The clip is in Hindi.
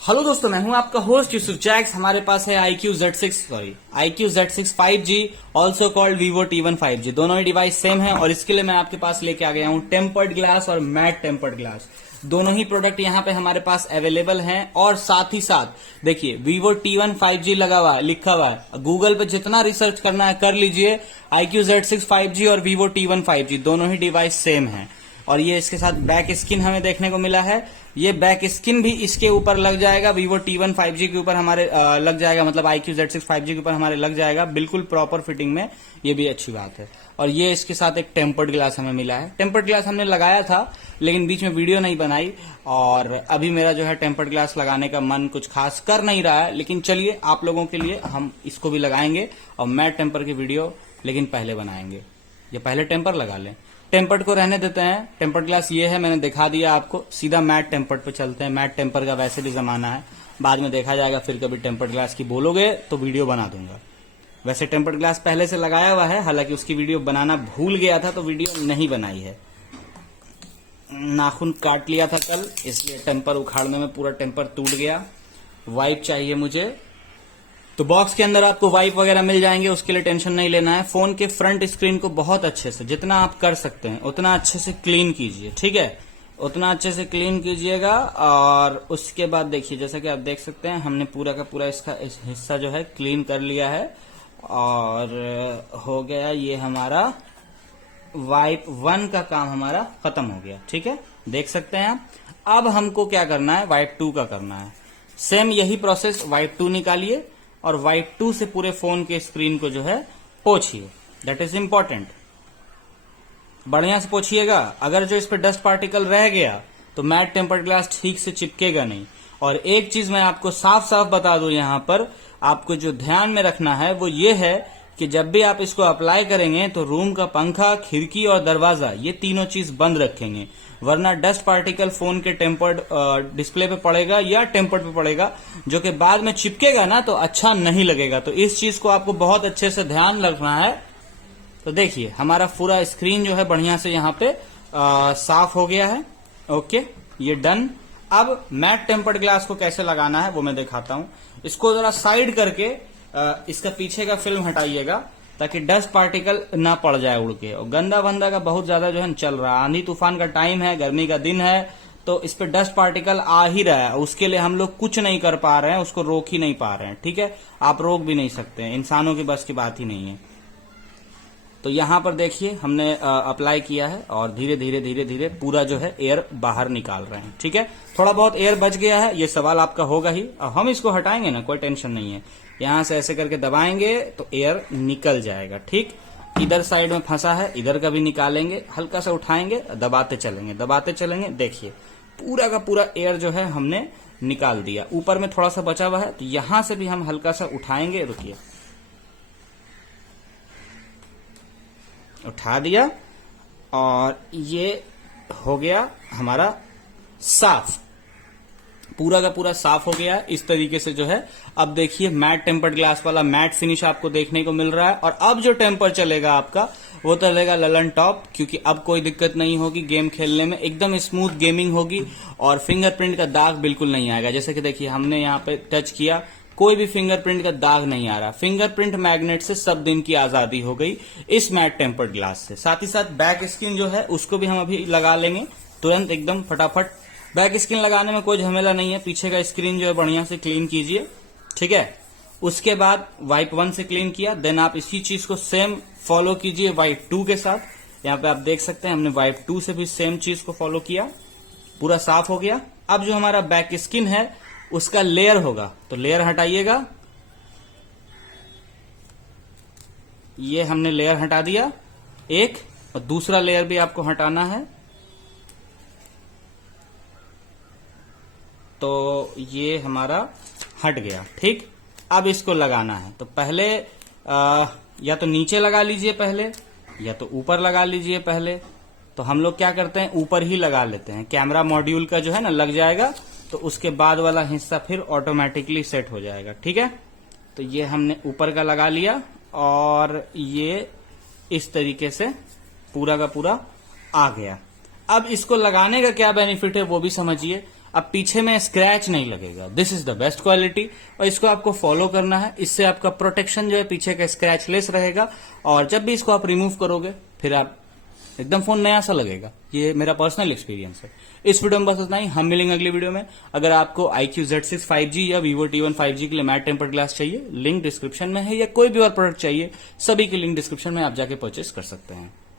हेलो दोस्तों, मैं हूं आपका होस्ट यूसुफ जैक्स। हमारे पास है iQ Z6 5G, also called Vivo T1 5G। दोनों ही डिवाइस सेम है और इसके लिए मैं आपके पास लेके आ गया हूं टेम्पर्ड ग्लास और मैट टेम्पर्ड ग्लास। दोनों ही प्रोडक्ट यहाँ पे हमारे पास अवेलेबल हैं और साथ ही साथ देखिए Vivo T1 5G लगा हुआ है, लिखा हुआ है। गूगल पे जितना रिसर्च करना है कर लीजिए। iQ Z6 5G और Vivo T1 5G दोनों ही डिवाइस सेम है। और ये इसके साथ बैक स्किन हमें देखने को मिला है। ये बैक स्किन भी इसके ऊपर लग जाएगा, Vivo T1 5G के ऊपर हमारे लग जाएगा, मतलब iQ Z6 5G के ऊपर हमारे लग जाएगा, बिल्कुल प्रॉपर फिटिंग में। ये भी अच्छी बात है। और ये इसके साथ एक टेम्पर्ड ग्लास हमें मिला है। टेम्पर्ड ग्लास हमने लगाया था लेकिन बीच में वीडियो नहीं बनाई, और अभी मेरा जो है टेम्पर्ड ग्लास लगाने का मन कुछ खास कर नहीं रहा है। लेकिन चलिए, आप लोगों के लिए हम इसको भी लगाएंगे और मैट टेम्पर की वीडियो लेकिन पहले बनाएंगे। ये पहले टेम्पर लगा लें, टेम्पर्ड को रहने देते हैं। टेम्पर्ड ग्लास ये है, मैंने दिखा दिया आपको। सीधा मैट टेम्पर्ड पे चलते हैं। मैट टेम्पर का वैसे भी जमाना है, बाद में देखा जाएगा। फिर कभी टेम्पर्ड ग्लास की बोलोगे तो वीडियो बना दूंगा। वैसे टेम्पर्ड ग्लास पहले से लगाया हुआ है, हालांकि उसकी वीडियो बनाना भूल गया था तो वीडियो नहीं बनाई है। नाखून काट लिया था कल, इसलिए टेम्पर उखाड़ने में पूरा टेम्पर टूट गया। वाइप चाहिए मुझे, तो बॉक्स के अंदर आपको वाइप वगैरह मिल जाएंगे, उसके लिए टेंशन नहीं लेना है। फोन के फ्रंट स्क्रीन को बहुत अच्छे से, जितना आप कर सकते हैं उतना अच्छे से क्लीन कीजिए, ठीक है। उतना अच्छे से क्लीन कीजिएगा। और उसके बाद देखिए, जैसा कि आप देख सकते हैं, हमने पूरा का पूरा इसका इस हिस्सा जो है क्लीन कर लिया है और हो गया ये हमारा वाइप 1 का काम हमारा खत्म हो गया, ठीक है। देख सकते हैं आप। अब हमको क्या करना है, वाइप 2 का करना है। सेम यही प्रोसेस, वाइप 2 निकालिए और वाइप 2 से पूरे फोन के स्क्रीन को जो है पोछिए। That is important. बढ़िया से पोछिएगा। अगर जो इस पे डस्ट पार्टिकल रह गया तो मैट टेम्पर्ड ग्लास ठीक से चिपकेगा नहीं। और एक चीज मैं आपको साफ साफ बता दूं, यहां पर आपको जो ध्यान में रखना है वो ये है कि जब भी आप इसको अप्लाई करेंगे तो रूम का पंखा, खिड़की और दरवाजा, ये तीनों चीज बंद रखेंगे, वरना डस्ट पार्टिकल फोन के टेम्पर्ड डिस्प्ले पे पड़ेगा या टेम्पर्ड पे पड़ेगा, जो कि बाद में चिपकेगा ना तो अच्छा नहीं लगेगा। तो इस चीज को आपको बहुत अच्छे से ध्यान रखना है। तो देखिए, हमारा पूरा स्क्रीन जो है बढ़िया से यहाँ पे साफ हो गया है। ओके, ये डन। अब मैट टेम्पर्ड ग्लास को कैसे लगाना है वो मैं दिखाता हूं। इसको जरा साइड करके इसका पीछे का फिल्म हटाइएगा ताकि डस्ट पार्टिकल ना पड़ जाए उड़ के। और गंदा बंदा का बहुत ज्यादा जो है चल रहा है, आंधी तूफान का टाइम है, गर्मी का दिन है, तो इस पे डस्ट पार्टिकल आ ही रहा है। उसके लिए हम लोग कुछ नहीं कर पा रहे हैं, उसको रोक ही नहीं पा रहे हैं, ठीक है। आप रोक भी नहीं सकते हैं, इंसानों की बस की बात ही नहीं है। तो यहां पर देखिए, हमने अप्लाई किया है और धीरे धीरे धीरे धीरे पूरा जो है एयर बाहर निकाल रहे हैं, ठीक है। थोड़ा बहुत एयर बच गया है, ये सवाल आपका होगा ही। अब हम इसको हटाएंगे ना, कोई टेंशन नहीं है। यहां से ऐसे करके दबाएंगे तो एयर निकल जाएगा, ठीक। इधर साइड में फंसा है, इधर का भी निकालेंगे, हल्का सा उठाएंगे, दबाते चलेंगे। देखिए, पूरा का पूरा एयर जो है हमने निकाल दिया। ऊपर में थोड़ा सा बचा हुआ है, तो यहां से भी हम हल्का सा उठाएंगे। रुकिए, उठा दिया और ये हो गया हमारा साफ। पूरा का पूरा साफ हो गया इस तरीके से जो है। अब देखिए, मैट टेम्पर्ड ग्लास वाला मैट फिनिश आपको देखने को मिल रहा है। और अब जो टेम्पर चलेगा आपका वो चलेगा ललन टॉप, क्योंकि अब कोई दिक्कत नहीं होगी गेम खेलने में, एकदम स्मूथ गेमिंग होगी और फिंगरप्रिंट का दाग बिल्कुल नहीं आएगा। जैसे कि देखिए, हमने यहाँ पे टच किया, कोई भी फिंगरप्रिंट का दाग नहीं आ रहा। फिंगरप्रिंट मैग्नेट से सब दिन की आजादी हो गई इस मैट टेम्पर्ड ग्लास से। साथ ही साथ बैक स्किन जो है उसको भी हम अभी लगा लेंगे तुरंत, एकदम फटाफट। बैक स्किन लगाने में कोई झमेला नहीं है। पीछे का स्क्रीन जो है बढ़िया से क्लीन कीजिए, ठीक है। उसके बाद वाइप 1 से क्लीन किया, देन आप इसी चीज को सेम फॉलो कीजिए वाइप 2 के साथ। यहाँ पे आप देख सकते हैं हमने वाइप 2 से भी सेम चीज को फॉलो किया, पूरा साफ हो गया। अब जो हमारा बैक स्किन है उसका लेयर होगा, तो लेयर हटाइएगा। ये हमने लेयर हटा दिया एक, और दूसरा लेयर भी आपको हटाना है। तो ये हमारा हट गया, ठीक। अब इसको लगाना है, तो पहले या तो नीचे लगा लीजिए पहले, या तो ऊपर लगा लीजिए पहले। तो हम लोग क्या करते हैं, ऊपर ही लगा लेते हैं। कैमरा मॉड्यूल का जो है ना लग जाएगा, तो उसके बाद वाला हिस्सा फिर ऑटोमेटिकली सेट हो जाएगा, ठीक है। तो ये हमने ऊपर का लगा लिया और ये इस तरीके से पूरा का पूरा आ गया। अब इसको लगाने का क्या बेनिफिट है वो भी समझिए। अब पीछे में स्क्रैच नहीं लगेगा। This is the best quality और इसको आपको फॉलो करना है। इससे आपका प्रोटेक्शन जो है पीछे का स्क्रैच लेस रहेगा और जब भी इसको आप रिमूव करोगे फिर आप एकदम फोन नया सा लगेगा। ये मेरा पर्सनल एक्सपीरियंस है। इस वीडियो में बस उतना ही। हम मिलेंगे अगली वीडियो में। अगर आपको iQOO Z6 5G या Vivo T1 5G के लिए मैट टेम्पर्ड ग्लास चाहिए, लिंक डिस्क्रिप्शन में है, या कोई भी और प्रोडक्ट चाहिए, सभी की लिंक डिस्क्रिप्शन में आप जाके परचेस कर सकते हैं।